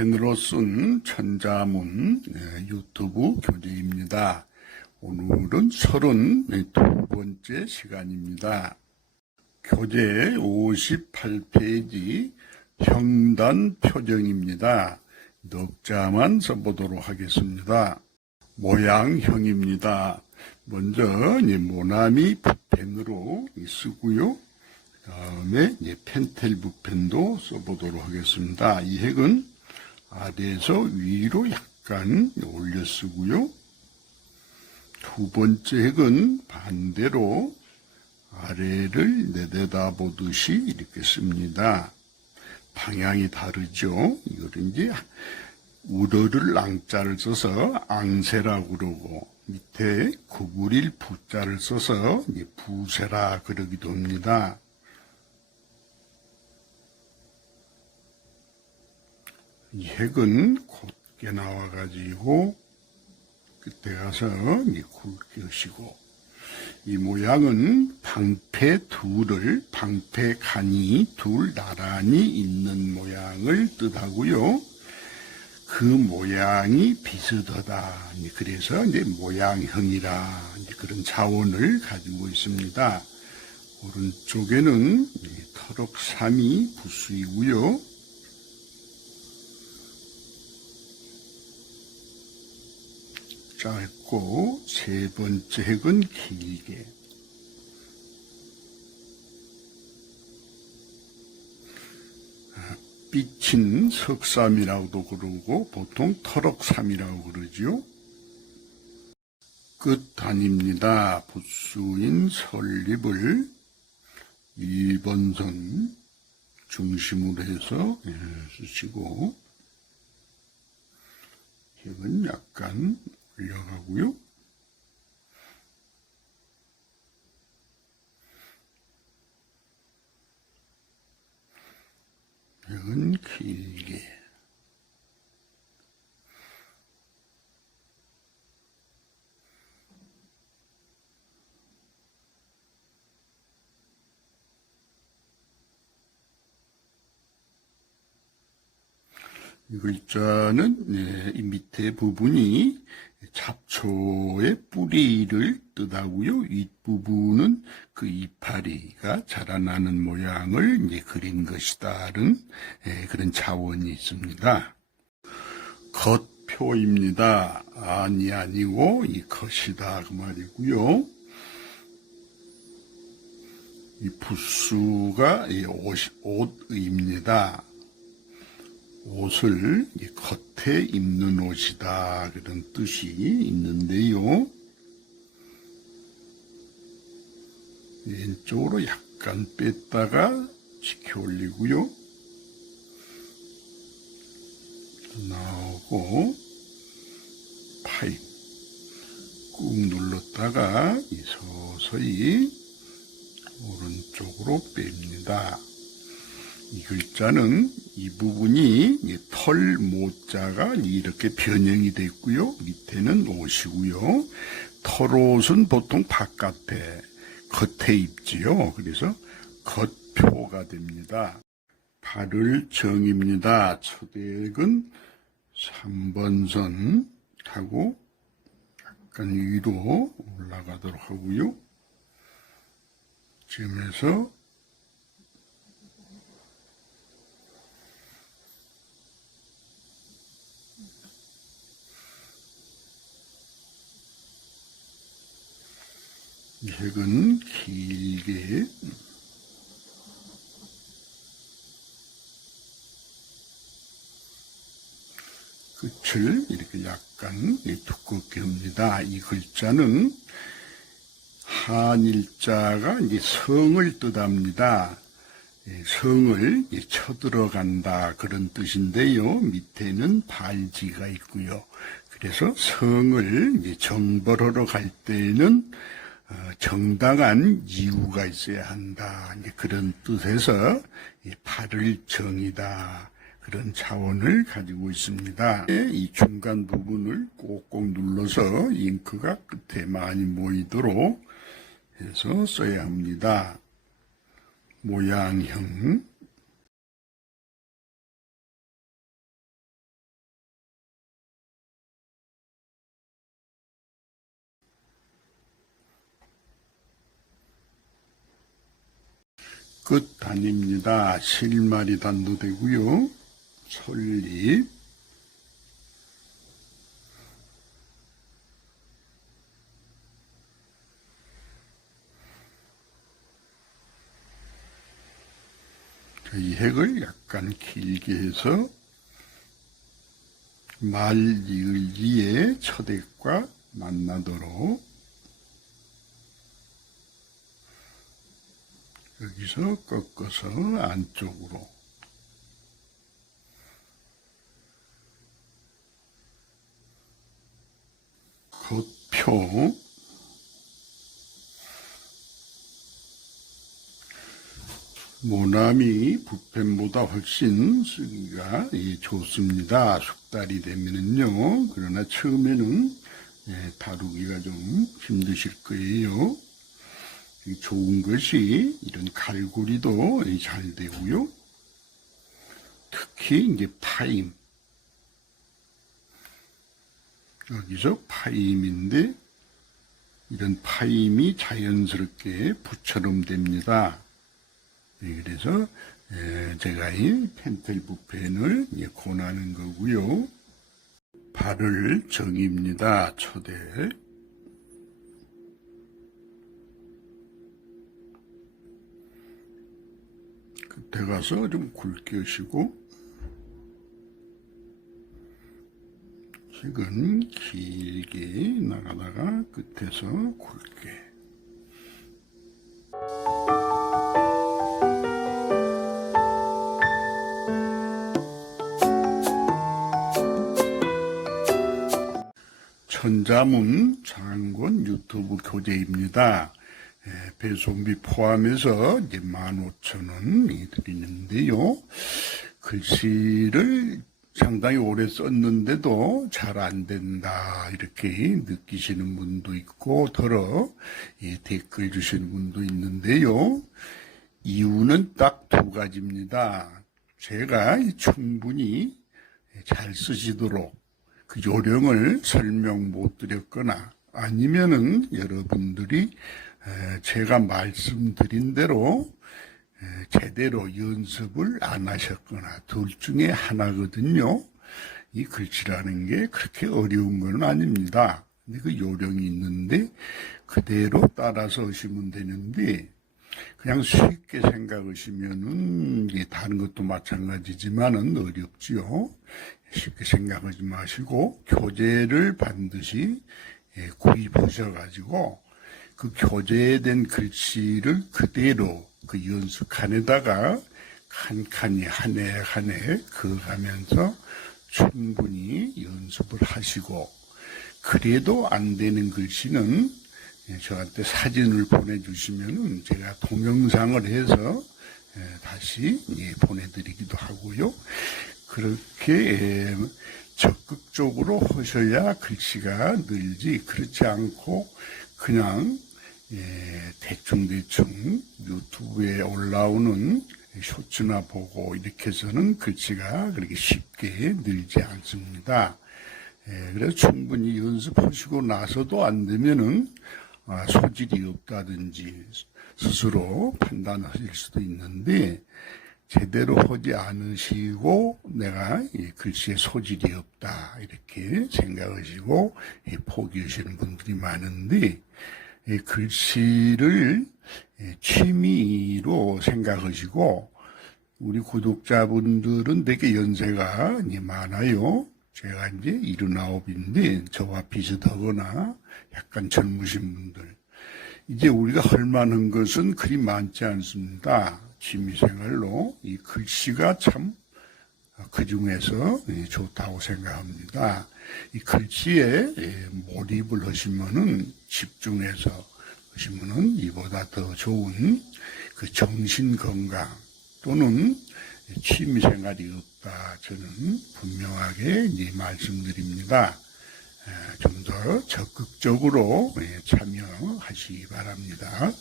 붓펜으로 쓴 천자문 예, 유튜브 교재입니다. 오늘은 32번째 시간입니다. 교재 58페이지 형단 표정입니다. 넉자만 써보도록 하겠습니다. 모양형입니다. 먼저 이 모나미 붓펜으로 쓰고요. 다음에 이제 펜텔 붓펜도 써보도록 하겠습니다. 이 핵은 아래에서 위로 약간 올려 쓰고요. 두 번째 핵은 반대로 아래를 내려다 보듯이 이렇게 씁니다. 방향이 다르죠. 이거를 이제 우러를 랑자를 써서 앙세라고 그러고 밑에 구부릴 부자를 써서 부세라 그러기도 합니다. 핵은 곧게 나와가지고 그때 가서 이 하시고 이 모양은 방패 둘을 방패 간이 둘 나란히 있는 모양을 뜻하고요. 그 모양이 비슷하다. 그래서 이제 모양형이라 그런 자원을 가지고 있습니다. 오른쪽에는 이 터럭삼이 부수이고요. 짧고 세 번째 핵은 길게 아, 빛인 석삼이라고도 그러고 보통 터럭삼이라고 그러지요. 끝 단입니다. 붓수인 설립을 2번 선 중심으로 해서 예, 쓰시고 힘은 약간 올려가고요. 이건 길게 이 글자는 네, 이 밑에 부분이 잡초의 뿌리를 뜻하고요. 윗부분은 그 이파리가 자라나는 모양을 이제 그린 것이다는 예, 그런 자원이 있습니다. 겉표입니다. 아니 아니고 이 겉이다 그 말이고요. 이 부수가 이 옷, 옷입니다. 옷을 이 겉에 입는 옷이다 그런 뜻이 있는데요. 왼쪽으로 약간 뺐다가 지켜 올리고요. 나오고 파입 꾹 눌렀다가 이 서서히 오른쪽으로 뺍니다. 이 글자는 이 부분이 이털 모자가 이렇게 변형이 됐고요. 밑에는 옷이고요. 털옷은 보통 바깥에 겉에 입지요. 그래서 겉표가 됩니다. 발을 정입니다. 초대액은 3번 선 하고 약간 위로 올라가도록 하고요. 지금에서 핵은 길게 끝을 이렇게 약간 두껍게 합니다. 이 글자는 한일자가 이제 성을 뜻합니다. 예, 성을 쳐들어간다 그런 뜻인데요. 밑에는 발지가 있고요. 그래서 성을 정벌하러 갈 때는 어, 정당한 이유가 있어야 한다. 그런 뜻에서 이 발을 정이다. 그런 차원을 가지고 있습니다. 이 중간 부분을 꼭꼭 눌러서 잉크가 끝에 많이 모이도록 해서 써야 합니다. 모양형 끝 단입니다. 실마리 단도 되고요. 솔잎, 이 핵을 약간 길게 해서 말리을리의 첫 핵과 만나도록 여기서 꺾어서 안쪽으로 겉표 모남이 붓펜보다 훨씬 쓰기가 예, 좋습니다. 숙달이 되면은요. 그러나 처음에는 예, 다루기가 좀 힘드실 거예요. 이 좋은 것이 이런 갈고리도 예, 잘 되고요. 특히 이제 파임. 여기서 파임인데 이런 파임이 자연스럽게 붓처럼 됩니다. 네, 그래서 에, 제가 이 펜텔 붓펜을 예, 권하는 거고요. 발을 정입니다. 초대. 그때 가서 좀 굵게 하시고 지금 길게 나가다가 끝에서 굵게 천자문 장군 유튜브 교재입니다. 예, 배송비 포함해서 이제 15,000원 드리는데요. 글씨를 상당히 오래 썼는데도 잘 안 된다 이렇게 느끼시는 분도 있고 더러 예, 댓글 주시는 분도 있는데요. 이유는 딱 두 가지입니다. 제가 충분히 잘 쓰시도록 그 요령을 설명 못 드렸거나 아니면은 여러분들이 에, 제가 말씀드린 대로 에, 제대로 연습을 안 하셨거나 둘 중에 하나거든요. 이 글씨라는 게 그렇게 어려운 건 아닙니다. 근데 그 요령이 있는데 그대로 따라서 하시면 되는데 그냥 쉽게 생각하시면은 다른 것도 마찬가지지만은 어렵지요. 쉽게 생각하지 마시고 교재를 반드시 예, 구입하셔 가지고 그 교재된 글씨를 그대로 그 연습칸에다가 칸칸이 한 해 한 해 그어가면서 충분히 연습을 하시고 그래도 안 되는 글씨는 예, 저한테 사진을 보내주시면은 제가 동영상을 해서 예, 다시 예, 보내드리기도 하고요. 그렇게 예, 적극적으로 하셔야 글씨가 늘지 그렇지 않고 그냥 예, 대충대충 유튜브에 올라오는 쇼츠나 보고 이렇게 해서는 글씨가 그렇게 쉽게 늘지 않습니다. 예, 그래서 충분히 연습하시고 나서도 안 되면은 아, 소질이 없다든지 스스로 판단하실 수도 있는데 제대로 하지 않으시고 내가 이 글씨에 소질이 없다 이렇게 생각하시고 이 포기하시는 분들이 많은데 이 글씨를 이 취미로 생각하시고 우리 구독자분들은 되게 연세가 많아요. 제가 이제 일흔아홉인데 저와 비슷하거나 약간 젊으신 분들. 이제 우리가 할 만한 것은 그리 많지 않습니다. 취미생활로 이 글씨가 참 그 중에서 좋다고 생각합니다. 이 글씨에 예, 몰입을 하시면은 집중해서 하시면은 이보다 더 좋은 그 정신 건강 또는 취미 생활이 없다. 저는 분명하게 이제 말씀드립니다. 좀 더 적극적으로 예, 참여하시기 바랍니다.